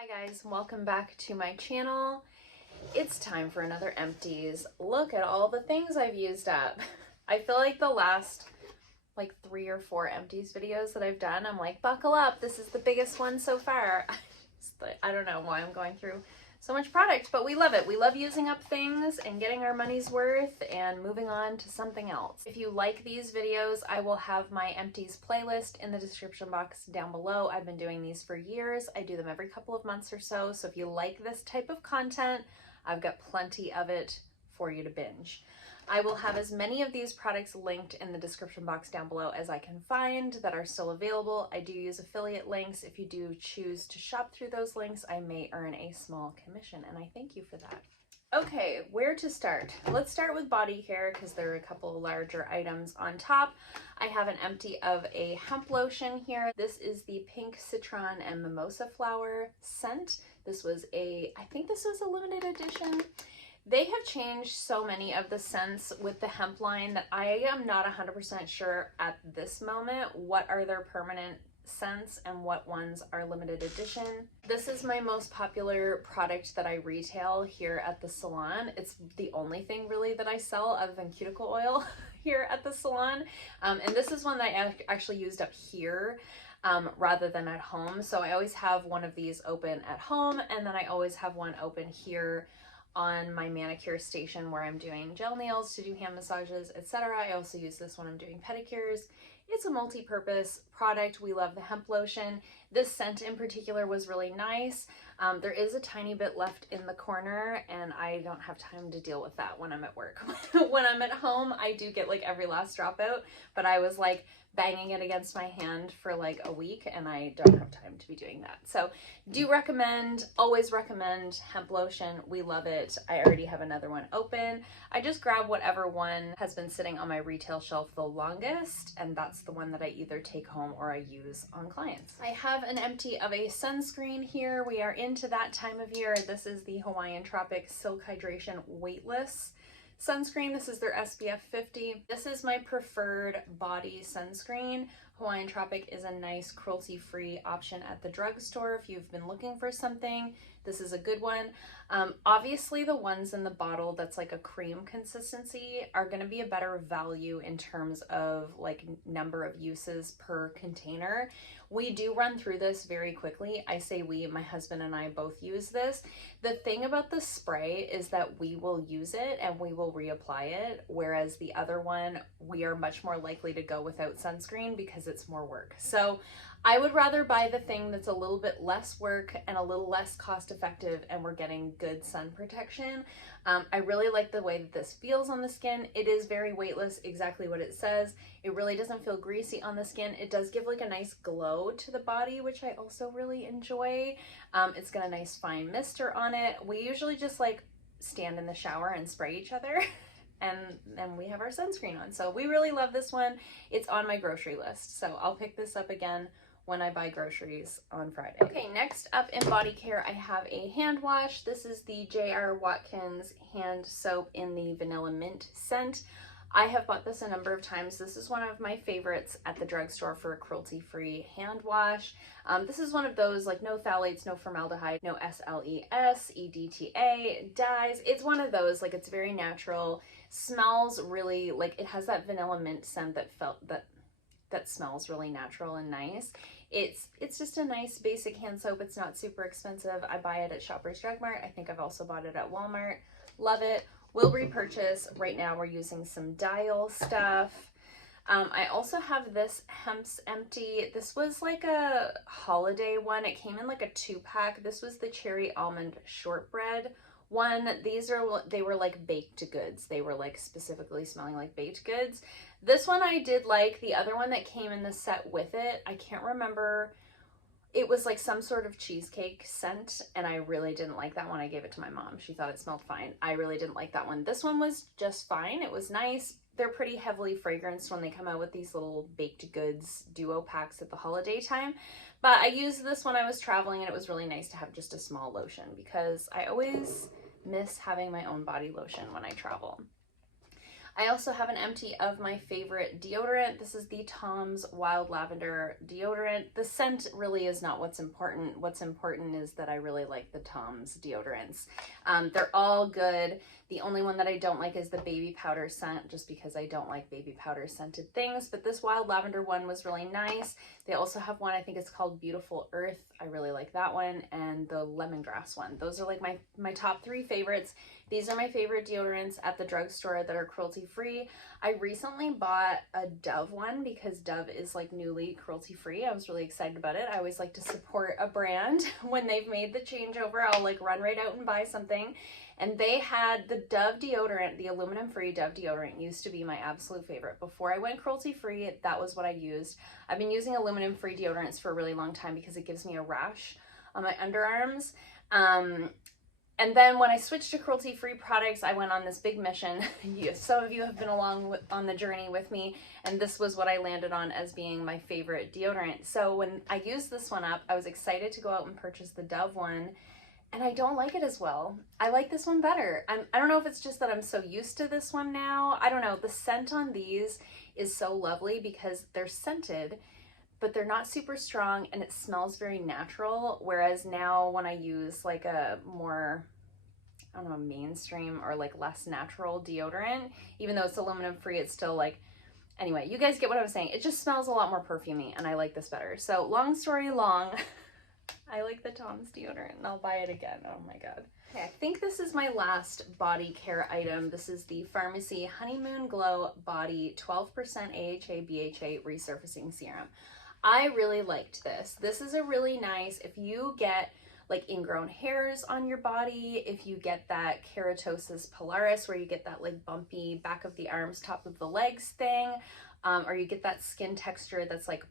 Hi guys, welcome back to my channel. It's time for another Empties. Look at all the things I've used up. I feel like the last 3 or 4 Empties videos that I've done, I'm like, buckle up, this is the biggest one so far. I don't know why I'm going through so much product, but we love it. We love using up things and getting our money's worth and moving on to something else. If you like these videos, I will have my Empties playlist in the description box down below. I've been doing these for years. I do them every couple of months or so. So if you like this type of content, I've got plenty of it for you to binge. I will have as many of these products linked in the description box down below as I can find that are still available. I do use affiliate links. If you do choose to shop through those links, I may earn a small commission, and I thank you for that. Okay, where to start? Let's start with body care because there are a couple of larger items on top. I have an empty of a hemp lotion here. This is the pink citron and mimosa flower scent. This was I think this was a limited edition. They have changed so many of the scents with the hemp line that I am not 100% sure at this moment what are their permanent scents and what ones are limited edition. This is my most popular product that I retail here at the salon. It's the only thing really that I sell other than cuticle oil here at the salon. And this is one that I actually used up here rather than at home. So I always have one of these open at home, and then I always have one open here on my manicure station where I'm doing gel nails to do hand massages, etc. I also use this when I'm doing pedicures. It's a multi-purpose product. We love the hemp lotion. This scent in particular was really nice. There is a tiny bit left in the corner and I don't have time to deal with that when I'm at work. When I'm at home, I do get every last drop out, but I was banging it against my hand for a week and I don't have time to be doing that. So do recommend, always recommend hemp lotion. We love it. I already have another one open. I just grab whatever one has been sitting on my retail shelf the longest, and that's the one that I either take home or I use on clients. I have an empty of a sunscreen here. We are into that time of year. This is the Hawaiian Tropic Silk Hydration Weightless sunscreen. This is their SPF 50. This is my preferred body sunscreen. Hawaiian Tropic is a nice cruelty-free option at the drugstore if you've been looking for something. This is a good one. Obviously the ones in the bottle that's a cream consistency are going to be a better value in terms of number of uses per container. We do run through this very quickly. I say we, my husband and I both use this. The thing about the spray is that we will use it and we will reapply it, whereas the other one, we are much more likely to go without sunscreen because it's more work. So I would rather buy the thing that's a little bit less work and a little less cost effective and we're getting good sun protection. I really like the way that this feels on the skin. It is very weightless, exactly what it says. It really doesn't feel greasy on the skin. It does give a nice glow to the body, which I also really enjoy. It's got a nice fine mister on it. We usually just stand in the shower and spray each other. And then we have our sunscreen on. So we really love this one. It's on my grocery list. So I'll pick this up again when I buy groceries on Friday. Okay, next up in body care, I have a hand wash. This is the J.R. Watkins hand soap in the vanilla mint scent. I have bought this a number of times. This is one of my favorites at the drugstore for a cruelty-free hand wash. This is one of those no phthalates, no formaldehyde, no SLES, EDTA, dyes. It's one of those it's very natural, smells really it has that vanilla mint scent that smells really natural and nice. It's just a nice basic hand soap. It's not super expensive. I buy it at Shoppers Drug Mart. I think I've also bought it at Walmart. Love it. Will repurchase. Right now we're using some Dial stuff. I also have this Hempz empty. This was a holiday one. It came in a 2-pack. This was the cherry almond shortbread one. They were baked goods. They were specifically smelling like baked goods. This one I did like. The other one that came in the set with it, I can't remember. It was some sort of cheesecake scent, and I really didn't like that one. I gave it to my mom. She thought it smelled fine. I really didn't like that one. This one was just fine. It was nice. They're pretty heavily fragranced when they come out with these little baked goods duo packs at the holiday time. But I used this when I was traveling, and it was really nice to have just a small lotion because I always miss having my own body lotion when I travel. I also have an empty of my favorite deodorant. This is the Tom's Wild Lavender deodorant. The scent really is not what's important. What's important is that I really like the Tom's deodorants. They're all good. The only one that I don't like is the baby powder scent, just because I don't like baby powder scented things. But this Wild Lavender one was really nice. They also have one, I think it's called Beautiful Earth. I really like that one. And the lemongrass one. Those are like my top 3 favorites. These are my favorite deodorants at the drugstore that are cruelty-free. I recently bought a Dove one because Dove is like newly cruelty-free. I was really excited about it. I always like to support a brand. When they've made the changeover, I'll like run right out and buy something. And they had the Dove deodorant, the aluminum-free Dove deodorant used to be my absolute favorite. Before I went cruelty-free, that was what I used. I've been using aluminum-free deodorants for a really long time because it gives me a rash on my underarms. And then when I switched to cruelty-free products, I went on this big mission. Some of you have been along on the journey with me, and this was what I landed on as being my favorite deodorant. So when I used this one up, I was excited to go out and purchase the Dove one, and I don't like it as well. I like this one better. I don't know if it's just that I'm so used to this one now. I don't know. The scent on these is so lovely because they're scented, but they're not super strong, and it smells very natural. Whereas now when I use like a more, I don't know, mainstream or like less natural deodorant, even though it's aluminum free, it's still like, anyway, you guys get what I'm saying. It just smells a lot more perfumey, and I like this better. So long story long, I like the Tom's deodorant and I'll buy it again. Oh my God. Okay, I think this is my last body care item. This is the Farmacy Honeymoon Glow Body 12% AHA BHA Resurfacing Serum. I really liked this. This is a really nice, if you get like ingrown hairs on your body, if you get that keratosis pilaris where you get that like bumpy back of the arms, top of the legs thing, or you get that skin texture that's like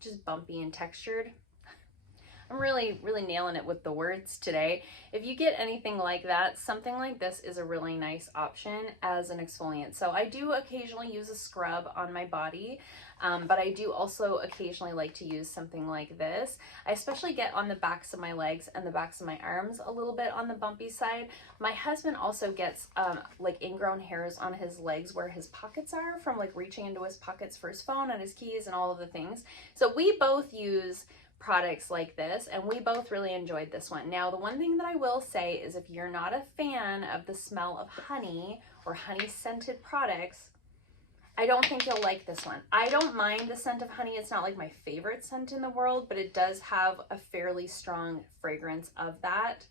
just bumpy and textured. I'm really nailing it with the words today. If you get anything like that, something like this is a really nice option as an exfoliant. So I do occasionally use a scrub on my body, but I do also occasionally like to use something like this. I especially get on the backs of my legs and the backs of my arms a little bit on the bumpy side. My husband also gets like ingrown hairs on his legs where his pockets are from like reaching into his pockets for his phone and his keys and all of the things. So we both use products like this, and we both really enjoyed this one. Now, the one thing that I will say is if you're not a fan of the smell of honey or honey scented products, I don't think you'll like this one. I don't mind the scent of honey. It's not like my favorite scent in the world, but it does have a fairly strong fragrance of that.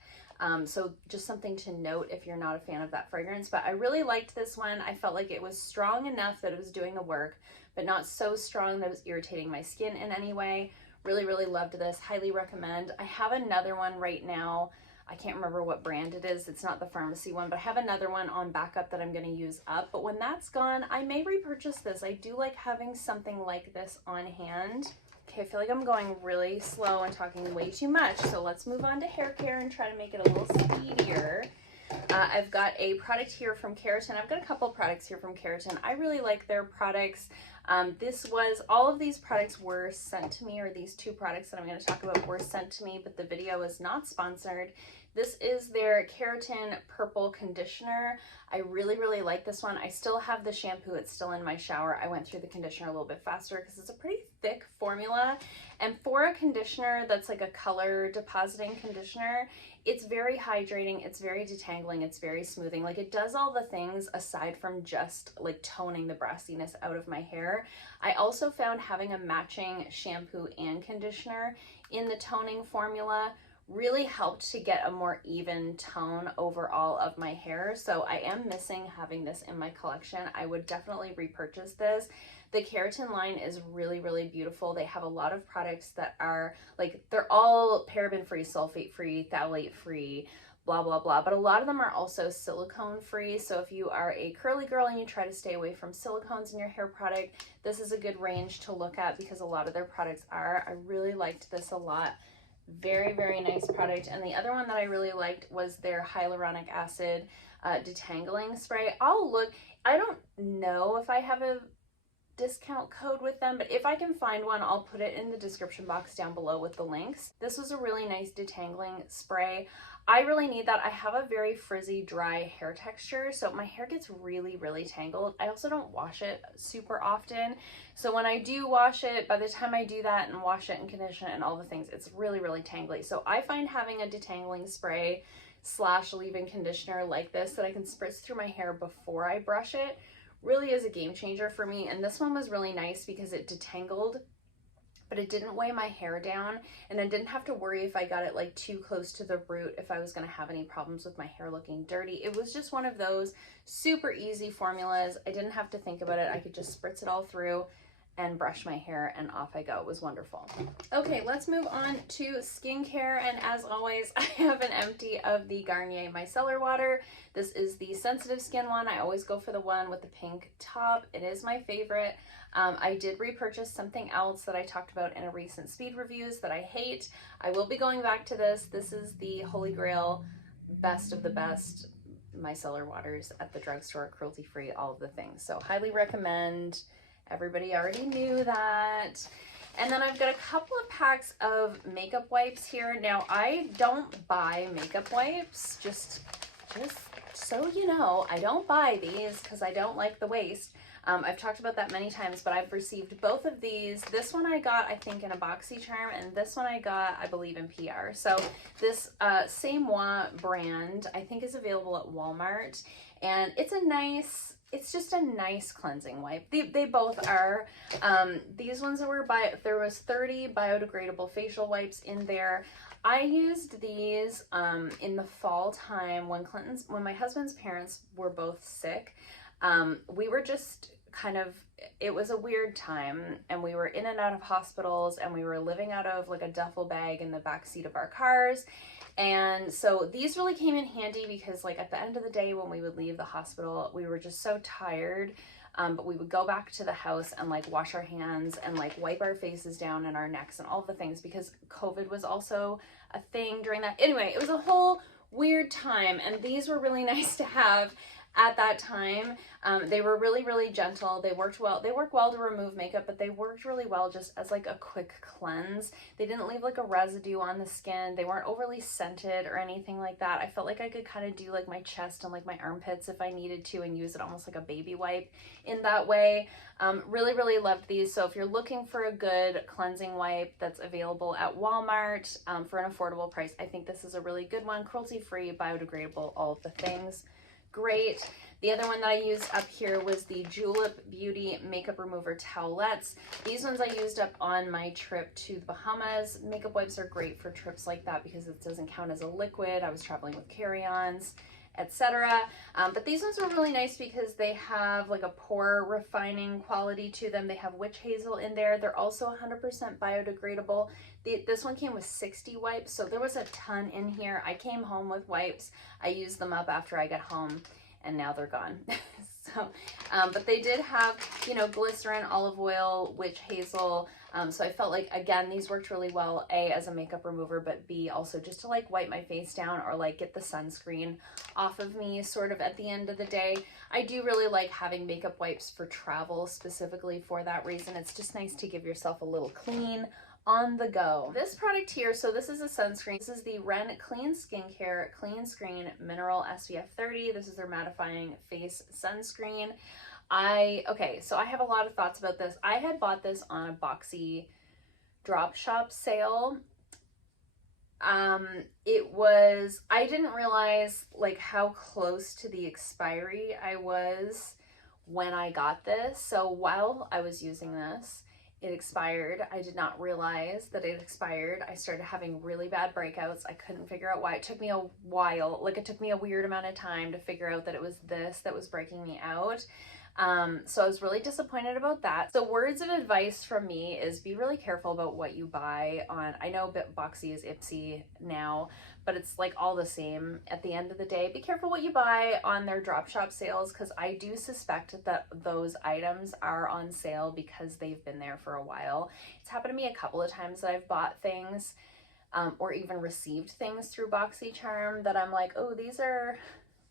So just something to note if you're not a fan of that fragrance. But I really liked this one. I felt like it was strong enough that it was doing the work, but not so strong that it was irritating my skin in any way. Really loved this. Highly recommend. I have another one right now. I can't remember what brand it is. It's not the Farmacy one, but I have another one on backup that I'm going to use up. But when that's gone, I may repurchase this. I do like having something like this on hand. Okay, I feel like I'm going really slow and talking way too much. So let's move on to hair care and try to make it a little speedier. I've got a product here from Kerotin. I've got a couple products here from Kerotin. I really like their products. All of these products were sent to me, or these 2 products that I'm going to talk about were sent to me, but the video is not sponsored. This is their Kerotin Purple Conditioner. I really like this one. I still have the shampoo. It's still in my shower. I went through the conditioner a little bit faster because it's a pretty thick formula. And for a conditioner that's like a color depositing conditioner, it's very hydrating, it's very detangling, it's very smoothing. Like, it does all the things aside from just like toning the brassiness out of my hair. I also found having a matching shampoo and conditioner in the toning formula really helped to get a more even tone overall of my hair. So I am missing having this in my collection. I would definitely repurchase this. The Kerotin line is really beautiful. They have a lot of products that are like, they're all paraben free, sulfate free, phthalate free, blah but a lot of them are also silicone free. So if you are a curly girl and you try to stay away from silicones in your hair product, this is a good range to look at because a lot of their products are. I really liked this a lot. Very nice product. And the other one that I really liked was their hyaluronic acid detangling spray. I don't know if I have a discount code with them, but if I can find one, I'll put it in the description box down below with the links. This was a really nice detangling spray. I really need that. I have a very frizzy, dry hair texture, so my hair gets really, really tangled. I also don't wash it super often, so when I do wash it, by the time I do that and wash it and condition it and all the things, it's really, really tangly. So I find having a detangling spray slash leave-in conditioner like this that I can spritz through my hair before I brush it really is a game changer for me. And this one was really nice because it detangled, but it didn't weigh my hair down, and I didn't have to worry if I got it like too close to the root if I was going to have any problems with my hair looking dirty. It was just one of those super easy formulas. I didn't have to think about it. I could just spritz it all through and brush my hair and off I go. It was wonderful. Okay, let's move on to skincare, and as always, I have an empty of the Garnier Micellar water. This is the sensitive skin one. I always go for the one with the pink top. It is my favorite. I did repurchase something else that I talked about in a recent speed reviews that I hate. I will be going back to this. This is the Holy Grail, best of the best micellar waters at the drugstore, cruelty-free, all of the things. So highly recommend. Everybody already knew that. And then I've got a couple of packs of makeup wipes here. Now, I don't buy makeup wipes, just so you know, I don't buy these because I don't like the waste. I've talked about that many times, but I've received both of these. This one I got, I think, in a BoxyCharm, and this one I got, I believe, in PR. So this Same brand, I think, is available at Walmart, and it's just a nice cleansing wipe. They both are. These ones there was 30 biodegradable facial wipes in there. I used these in the fall time when my husband's parents were both sick. We were just it was a weird time, and we were in and out of hospitals, and we were living out of like a duffel bag in the back seat of our cars. And so these really came in handy because like at the end of the day when we would leave the hospital, we were just so tired. But we would go back to the house and like wash our hands and like wipe our faces down and our necks and all the things, because COVID was also a thing during that. Anyway, it was a whole weird time, and these were really nice to have at that time. They were really, really gentle. They worked well. They work well to remove makeup, but they worked really well just as like a quick cleanse. They didn't leave like a residue on the skin. They weren't overly scented or anything like that. I felt like I could kind of do like my chest and like my armpits if I needed to, and use it almost like a baby wipe in that way. Really, really loved these. So if you're looking for a good cleansing wipe that's available at Walmart for an affordable price, I think this is a really good one. Cruelty-free, biodegradable, all of the things. Great. The other one that I used up here was the Julep Beauty Makeup Remover Towelettes. These ones I used up on my trip to the Bahamas. Makeup wipes are great for trips like that because it doesn't count as a liquid. I was traveling with carry-ons, etc. But these ones were really nice because they have like a pore refining quality to them. They have witch hazel in there. They're also 100% biodegradable. This one came with 60 wipes, so there was a ton in here. I came home with wipes. I used them up after I got home, and now they're gone. But they did have, you know, glycerin, olive oil, witch hazel. So I felt like, again, these worked really well, A, as a makeup remover, but B, also just to like wipe my face down or like get the sunscreen off of me sort of at the end of the day. I do really like having makeup wipes for travel specifically for that reason. It's just nice to give yourself a little clean on the go. This product here, so this is a sunscreen. This is the Ren Clean Skincare Clean Screen Mineral SPF 30. This is their mattifying face sunscreen. Okay, so I have a lot of thoughts about this. I had bought this on a Boxy drop shop sale. I didn't realize like how close to the expiry I was when I got this. So while I was using this, it expired. I did not realize that it expired. I started having really bad breakouts. I couldn't figure out why. It took me a while, like it took me a weird amount of time to figure out that it was this that was breaking me out. So I was really disappointed about that. So words of advice from me is be really careful about what you buy on, I know Boxy is Ipsy now, but it's like all the same at the end of the day. Be careful what you buy on their drop shop sales, because I do suspect that those items are on sale because they've been there for a while. It's happened to me a couple of times that I've bought things or even received things through BoxyCharm that I'm like, oh, these are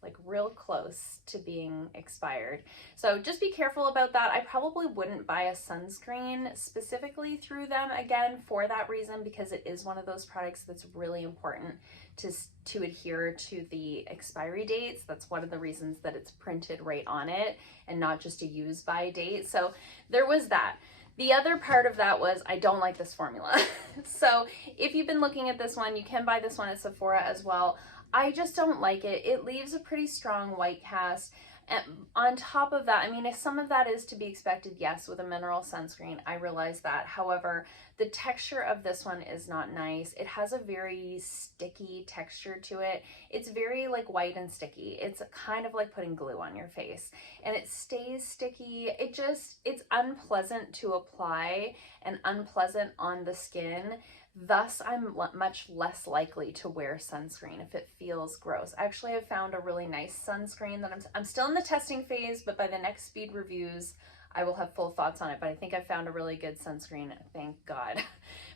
like real close to being expired. So just be careful about that. I probably wouldn't buy a sunscreen specifically through them again for that reason, because it is one of those products that's really important to adhere to the expiry dates. That's one of the reasons that it's printed right on it and not just a use by date. So there was that. The other part of that was I don't like this formula. So if you've been looking at this one, you can buy this one at Sephora as well. I just don't like it. It leaves a pretty strong white cast. And on top of that, I mean, if some of that is to be expected, yes, with a mineral sunscreen, I realize that. However, the texture of this one is not nice. It has a very sticky texture to it. It's very like white and sticky. It's kind of like putting glue on your face, and it stays sticky. It's unpleasant to apply and unpleasant on the skin. Thus, I'm much less likely to wear sunscreen if it feels gross. Actually, I've found a really nice sunscreen that I'm still in the testing phase, but by the next speed reviews, I will have full thoughts on it. But I think I found a really good sunscreen, thank God.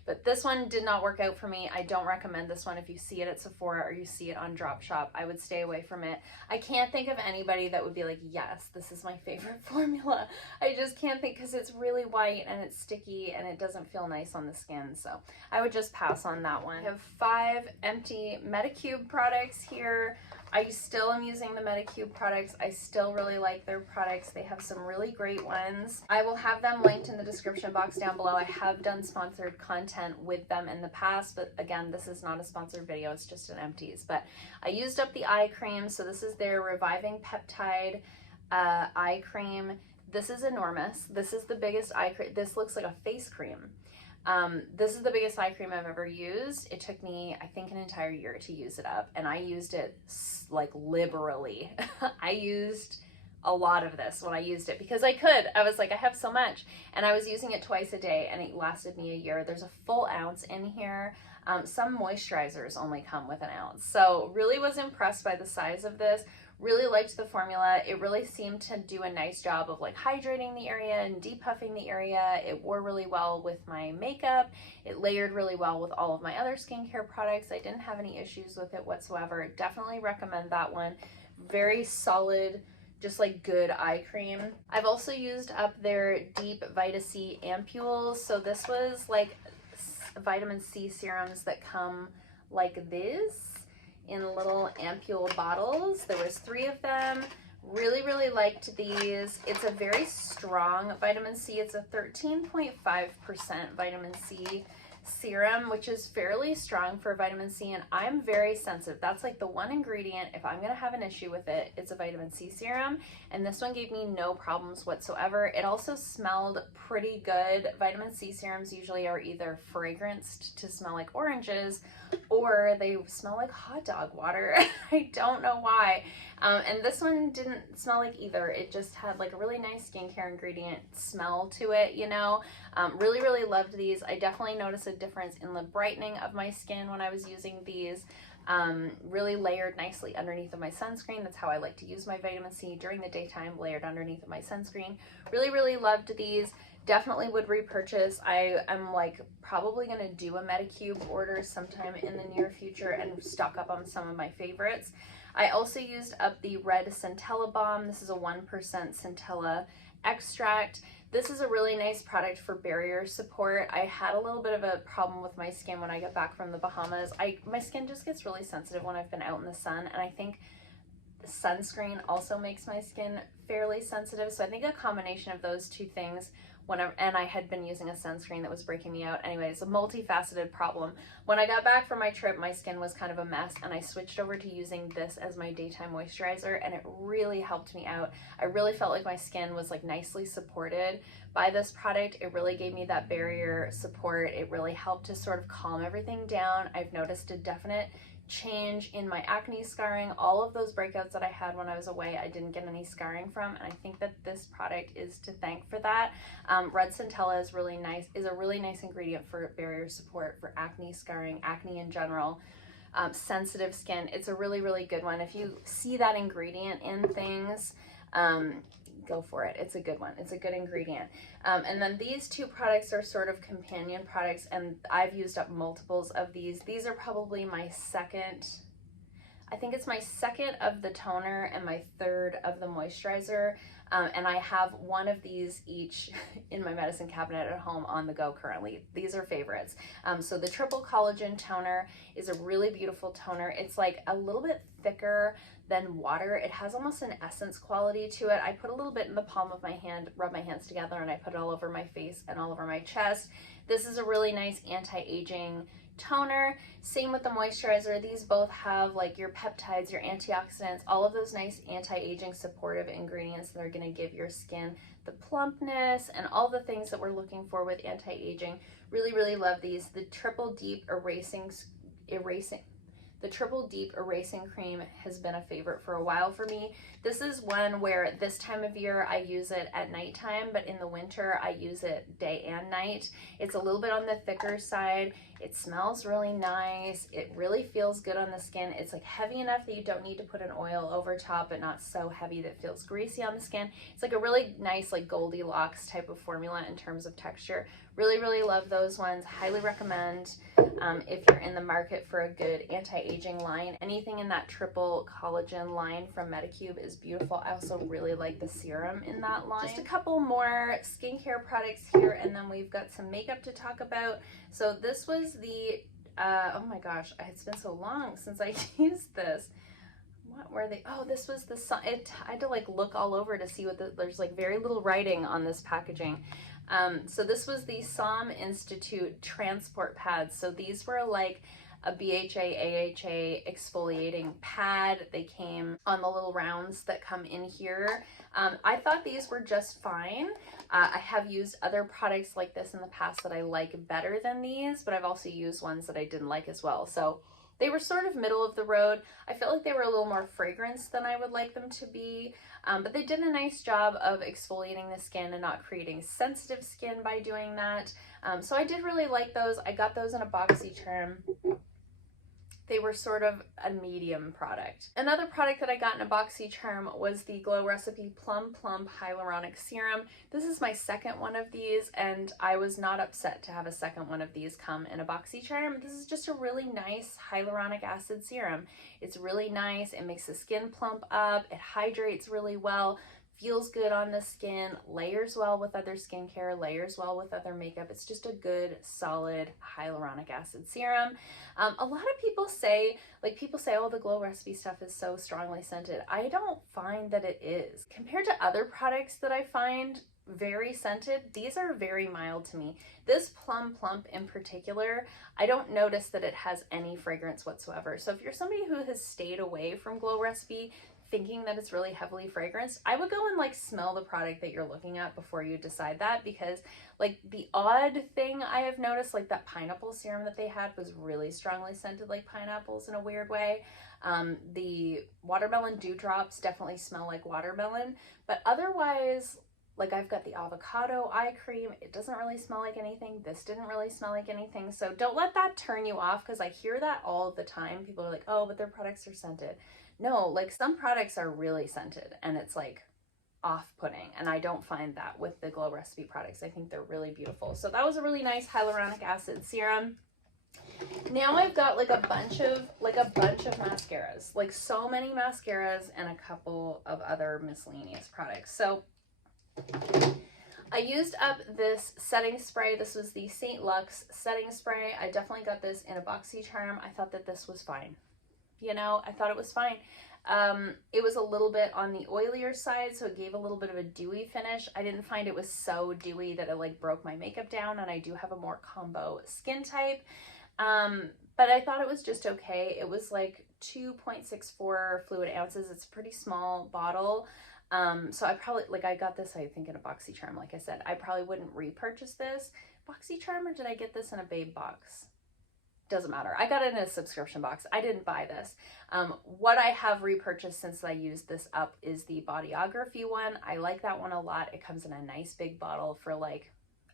But this one did not work out for me. I don't recommend this one. If you see it at Sephora or you see it on Drop Shop, I would stay away from it. I can't think of anybody that would be like, yes, this is my favorite formula. I just can't think, because it's really white and it's sticky and it doesn't feel nice on the skin. So I would just pass on that one. I have 5 empty Medicube products here. I still am using the Medicube products. I still really like their products. They have some really great ones. I will have them linked in the description box down below. I have done sponsored content with them in the past, but again, this is not a sponsored video. It's just an Empties. But I used up the eye cream. So this is their Reviving Peptide eye cream. This is enormous. This is the biggest eye cream. This looks like a face cream. This is the biggest eye cream I've ever used. It took me, I think, an entire year to use it up, and I used it like liberally. I used a lot of this when I used it because I could. I was like, I have so much, and I was using it twice a day, and it lasted me a year. There's a full ounce in here. Some moisturizers only come with an ounce, so really was impressed by the size of this. Really liked the formula. It really seemed to do a nice job of like hydrating the area and depuffing the area. It wore really well with my makeup. It layered really well with all of my other skincare products. I didn't have any issues with it whatsoever. Definitely recommend that one. Very solid, just like good eye cream. I've also used up their Deep Vita C ampules. So this was like vitamin C serums that come like this in little ampule bottles. There was 3 of them. Really liked these. It's a very strong vitamin C. It's a 13.5% vitamin C serum, which is fairly strong for vitamin C, and I'm very sensitive. That's like the one ingredient, if I'm gonna have an issue with it, it's a vitamin C serum, and this one gave me no problems whatsoever. It also smelled pretty good. Vitamin C serums usually are either fragranced to smell like oranges, or they smell like hot dog water. I don't know why. And this one didn't smell like either. It just had like a really nice skincare ingredient smell to it, you know. Really loved these. I definitely noticed a difference in the brightening of my skin when I was using these. Really layered nicely underneath of my sunscreen. That's how I like to use my vitamin C during the daytime, layered underneath of my sunscreen. Really loved these. Definitely would repurchase. I'm like probably gonna do a Medicube order sometime in the near future and stock up on some of my favorites. I also used up the red Centella balm. This is a 1% Centella extract. This is a really nice product for barrier support. I had a little bit of a problem with my skin when I got back from the Bahamas. My skin just gets really sensitive when I've been out in the sun, and I think the sunscreen also makes my skin fairly sensitive. So I think a combination of those two things, and I had been using a sunscreen that was breaking me out. Anyway, it's a multifaceted problem. When I got back from my trip, my skin was kind of a mess, and I switched over to using this as my daytime moisturizer, and it really helped me out. I really felt like my skin was like nicely supported by this product. It really gave me that barrier support. It really helped to sort of calm everything down. I've noticed a definite change in my acne scarring. All of those breakouts that I had when I was away, I didn't get any scarring from, and I think that this product is to thank for that. Red Centella is a really nice ingredient for barrier support, for acne scarring, acne in general, sensitive skin. It's a really good one. If you see that ingredient in things, go for it. It's a good one. It's a good ingredient. And then these two products are sort of companion products, and I've used up multiples of these. These are probably my second, I think it's my second of the toner and my third of the moisturizer. And I have one of these each in my medicine cabinet at home on the go currently. These are favorites. So the Triple Collagen Toner is a really beautiful toner. It's like a little bit thicker than water. It has almost an essence quality to it. I put a little bit in the palm of my hand, rub my hands together, and I put it all over my face and all over my chest. This is a really nice anti-aging toner. Same with the moisturizer. These both have like your peptides, your antioxidants, all of those nice anti-aging supportive ingredients that are going to give your skin the plumpness and all the things that we're looking for with anti-aging. Really, really love these. The Triple Deep Erasing Cream has been a favorite for a while for me. This is one where this time of year I use it at nighttime, but in the winter I use it day and night. It's a little bit on the thicker side. It smells really nice. It really feels good on the skin. It's like heavy enough that you don't need to put an oil over top, but not so heavy that it feels greasy on the skin. It's like a really nice like Goldilocks type of formula in terms of texture. Really, really love those ones. Highly recommend if you're in the market for a good anti-aging line. Anything in that Triple Collagen line from Medicube is beautiful. I also really like the serum in that line. Just a couple more skincare products here, and then we've got some makeup to talk about. So this was the, oh my gosh, it's been so long since I used this. What were they? Oh, this was the, I had to like look all over to see what there's like very little writing on this packaging. So this was the Somme Institute transport pads. So these were like a BHA, AHA exfoliating pad. They came on the little rounds that come in here. I thought these were just fine. I have used other products like this in the past that I like better than these, but I've also used ones that I didn't like as well. So they were sort of middle of the road. I felt like they were a little more fragranced than I would like them to be, but they did a nice job of exfoliating the skin and not creating sensitive skin by doing that. So I did really like those. I got those in a BoxyCharm. They were sort of a medium product. Another product that I got in a BoxyCharm was the Glow Recipe Plum Hyaluronic Serum. This is my second one of these, and I was not upset to have a second one of these come in a BoxyCharm. This is just a really nice hyaluronic acid serum. It's really nice. It makes the skin plump up. It hydrates really well. Feels good on the skin, layers well with other skincare, layers well with other makeup. It's just a good, solid hyaluronic acid serum. A lot of people say, oh, the Glow Recipe stuff is so strongly scented. I don't find that it is. Compared to other products that I find very scented, these are very mild to me. This Plum in particular, I don't notice that it has any fragrance whatsoever. So if you're somebody who has stayed away from Glow Recipe, thinking that it's really heavily fragranced, I would go and like smell the product that you're looking at before you decide that, because like the odd thing I have noticed, like that pineapple serum that they had was really strongly scented like pineapples in a weird way. The watermelon dewdrops definitely smell like watermelon, but otherwise, like I've got the avocado eye cream. It doesn't really smell like anything. This didn't really smell like anything. So don't let that turn you off, because I hear that all the time. People are like, oh, but their products are scented. No, like some products are really scented and it's like off-putting, and I don't find that with the Glow Recipe products. I think they're really beautiful. So that was a really nice hyaluronic acid serum. Now I've got like a bunch of mascaras, like so many mascaras and a couple of other miscellaneous products. So I used up this setting spray. This was the St. Luxe setting spray. I definitely got this in a BoxyCharm. I thought that this was fine. You know, I thought it was fine. It was a little bit on the oilier side, so it gave a little bit of a dewy finish. I didn't find it was so dewy that it like broke my makeup down, and I do have a more combo skin type. But I thought it was just okay. It was like 2.64 fluid ounces. It's a pretty small bottle. So I probably, like I got this, I think in a BoxyCharm, like I said. I probably wouldn't repurchase this. BoxyCharm, or did I get this in a Babe box? Doesn't matter. I got it in a subscription box. I didn't buy this. What I have repurchased since I used this up is the Bodyography one. I like that one a lot. It comes in a nice big bottle for like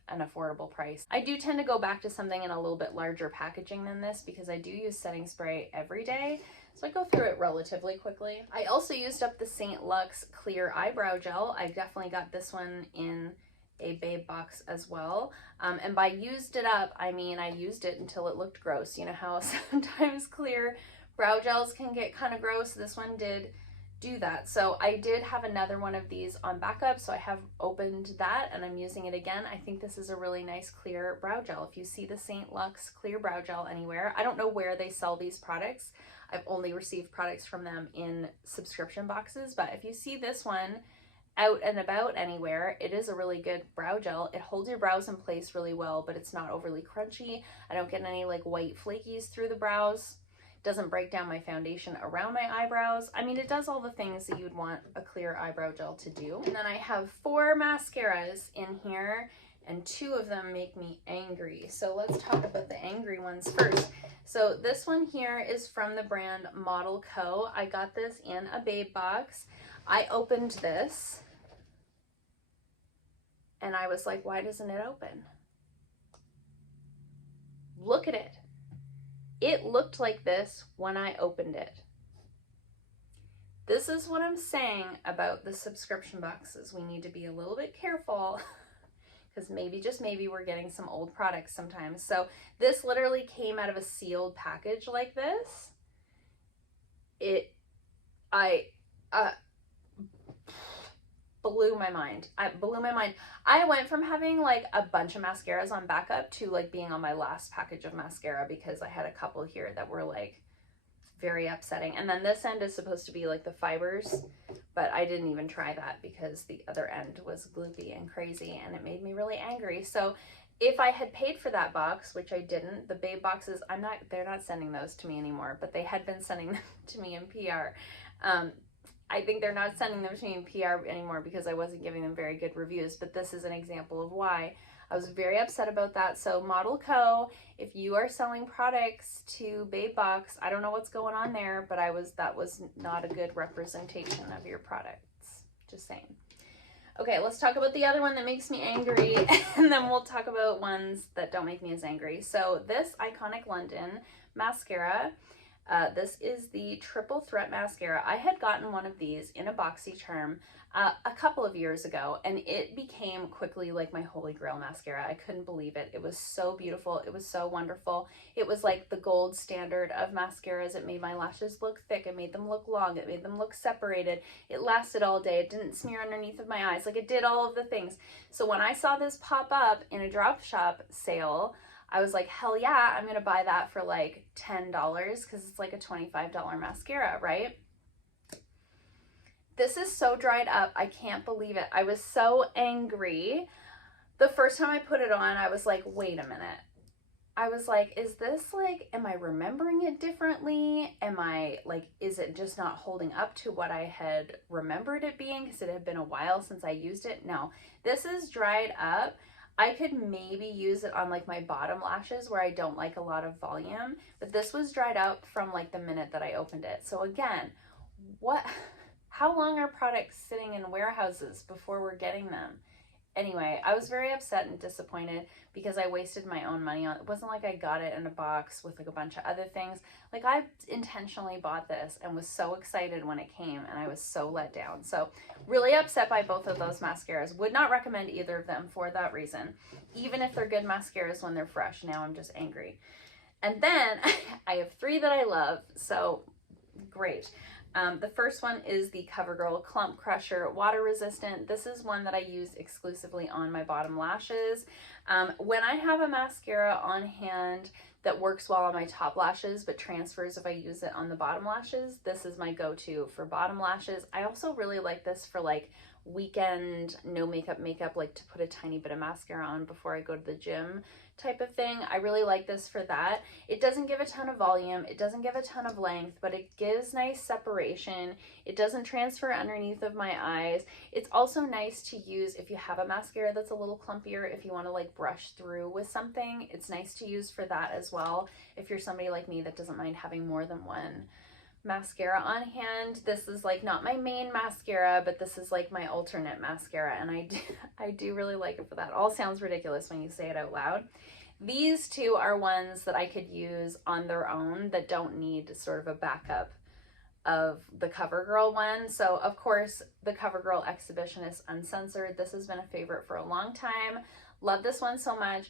an affordable price. I do tend to go back to something in a little bit larger packaging than this, because I do use setting spray every day. So I go through it relatively quickly. I also used up the St. Luxe Clear Eyebrow Gel. I definitely got this one in a Babe box as well. And by used it up, I mean I used it until it looked gross. You know how sometimes clear Brow gels can get kind of gross. This one did do that. So I did have another one of these on backup, so I have opened that and I'm using it again. I think this is a really nice clear brow gel. If you see the St. Luxe clear brow gel anywhere, I don't know where they sell these products. I've only received products from them in subscription boxes, but if you see this one out and about anywhere, it is a really good brow gel. It holds your brows in place really well, but it's not overly crunchy. I don't get any like white flakies through the brows. Doesn't break down my foundation around my eyebrows. I mean, it does all the things that you'd want a clear eyebrow gel to do. And then I have 4 mascaras in here, and 2 of them make me angry. So let's talk about the angry ones first. So this one here is from the brand Model Co. I got this in a babe box. I opened this and I was like, why doesn't it open? Look at it. It looked like this when I opened it. This is what I'm saying about the subscription boxes. We need to be a little bit careful because maybe, just maybe, we're getting some old products sometimes. So this literally came out of a sealed package like this. Blew my mind. Blew my mind. I went from having like a bunch of mascaras on backup to like being on my last package of mascara because I had a couple here that were like very upsetting. And then this end is supposed to be like the fibers, but I didn't even try that because the other end was gloopy and crazy and it made me really angry. So if I had paid for that box, which I didn't, the babe boxes, they're not sending those to me anymore, but they had been sending them to me in PR. I think they're not sending them to me in PR anymore because I wasn't giving them very good reviews, but this is an example of why. I was very upset about that. So Model Co, if you are selling products to babe box, I don't know what's going on there, but that was not a good representation of your products. Just saying. Okay, let's talk about the other one that makes me angry, and then we'll talk about ones that don't make me as angry. So this Iconic London mascara, this is the Triple Threat Mascara. I had gotten one of these in a BoxyCharm a couple of years ago, and it became quickly like my holy grail mascara. I couldn't believe it. It was so beautiful. It was so wonderful. It was like the gold standard of mascaras. It made my lashes look thick. It made them look long. It made them look separated. It lasted all day. It didn't smear underneath of my eyes. Like, it did all of the things. So when I saw this pop up in a drop shop sale, I was like, hell yeah, I'm going to buy that for like $10 because it's like a $25 mascara, right? This is so dried up. I can't believe it. I was so angry. The first time I put it on, I was like, wait a minute. I was like, is this like, am I remembering it differently? Am I like, is it just not holding up to what I had remembered it being because it had been a while since I used it? No, this is dried up. I could maybe use it on like my bottom lashes where I don't like a lot of volume, but this was dried up from like the minute that I opened it. So again, how long are products sitting in warehouses before we're getting them? Anyway, I was very upset and disappointed because I wasted my own money on it. It wasn't like I got it in a box with like a bunch of other things. Like, I intentionally bought this and was so excited when it came, and I was so let down. So really upset by both of those mascaras. Would not recommend either of them for that reason, even if they're good mascaras when they're fresh. Now I'm just angry. And then I have 3 that I love, so great. The first one is the Covergirl Clump Crusher Water Resistant. This is one that I use exclusively on my bottom lashes. When I have a mascara on hand that works well on my top lashes but transfers if I use it on the bottom lashes, this is my go-to for bottom lashes. I also really like this for like weekend no makeup, like to put a tiny bit of mascara on before I go to the gym type of thing. I really like this for that. It doesn't give a ton of volume, it doesn't give a ton of length, but it gives nice separation. It doesn't transfer underneath of my eyes. It's also nice to use if you have a mascara that's a little clumpier, if you want to like brush through with something. It's nice to use for that as well, if you're somebody like me that doesn't mind having more than one mascara on hand. This is like not my main mascara, but this is like my alternate mascara, and I do really like it for that. All sounds ridiculous when you say it out loud. These 2 are ones that I could use on their own that don't need sort of a backup of the Covergirl one. So of course the Covergirl Exhibitionist Uncensored, this has been a favorite for a long time. Love this one so much.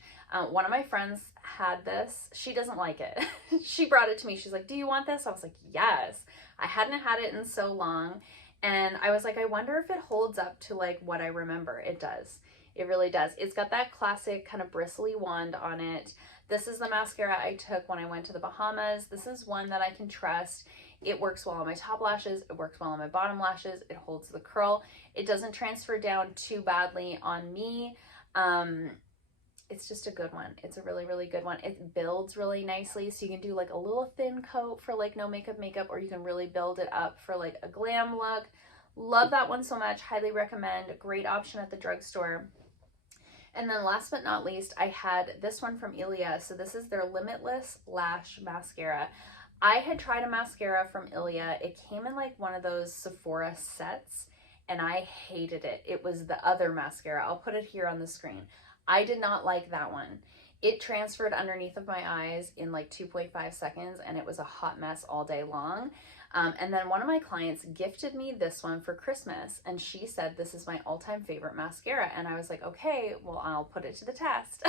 One of my friends had this. She doesn't like it. She brought it to me. She's like, do you want this? I was like, yes. I hadn't had it in so long. And I was like, I wonder if it holds up to like what I remember. It does. It really does. It's got that classic kind of bristly wand on it. This is the mascara I took when I went to the Bahamas. This is one that I can trust. It works well on my top lashes. It works well on my bottom lashes. It holds the curl. It doesn't transfer down too badly on me. It's just a good one. It's a really, really good one. It builds really nicely. So you can do like a little thin coat for like no makeup, or you can really build it up for like a glam look. Love that one so much. Highly recommend. Great option at the drugstore. And then last but not least, I had this one from Ilia. So this is their Limitless Lash Mascara. I had tried a mascara from Ilia. It came in like one of those Sephora sets and I hated it. It was the other mascara. I'll put it here on the screen. I did not like that one. It transferred underneath of my eyes in like 2.5 seconds and it was a hot mess all day long. And then one of my clients gifted me this one for Christmas and she said, this is my all-time favorite mascara. And I was like, okay, well, I'll put it to the test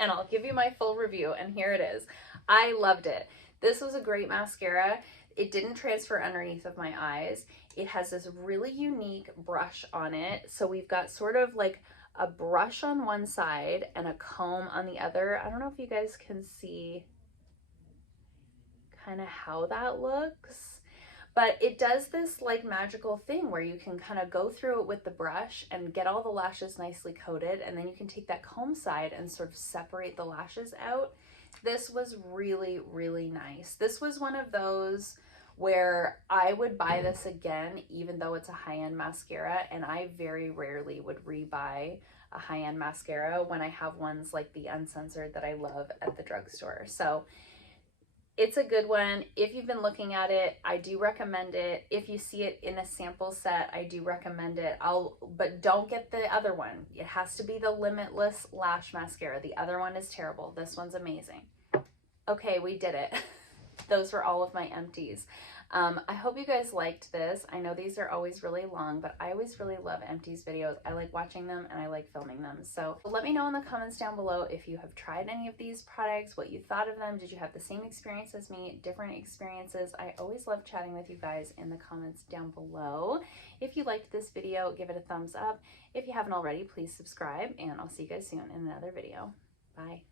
and I'll give you my full review. And here it is. I loved it. This was a great mascara. It didn't transfer underneath of my eyes. It has this really unique brush on it. So we've got sort of like a brush on one side and a comb on the other. I don't know if you guys can see kind of how that looks, but it does this like magical thing where you can kind of go through it with the brush and get all the lashes nicely coated, and then you can take that comb side and sort of separate the lashes out. This was really, really nice. This was one of those where I would buy this again, even though it's a high-end mascara, and I very rarely would rebuy a high-end mascara when I have ones like the Uncensored that I love at the drugstore. So it's a good one. If you've been looking at it, I do recommend it. If you see it in a sample set, I do recommend it. But don't get the other one. It has to be the Limitless Lash Mascara. The other one is terrible. This one's amazing. Okay, we did it. Those were all of my empties. I hope you guys liked this. I know these are always really long, but I always really love empties videos. I like watching them and I like filming them. So let me know in the comments down below if you have tried any of these products, what you thought of them. Did you have the same experience as me? Different experiences? I always love chatting with you guys in the comments down below. If you liked this video, give it a thumbs up. If you haven't already, please subscribe, and I'll see you guys soon in another video. Bye.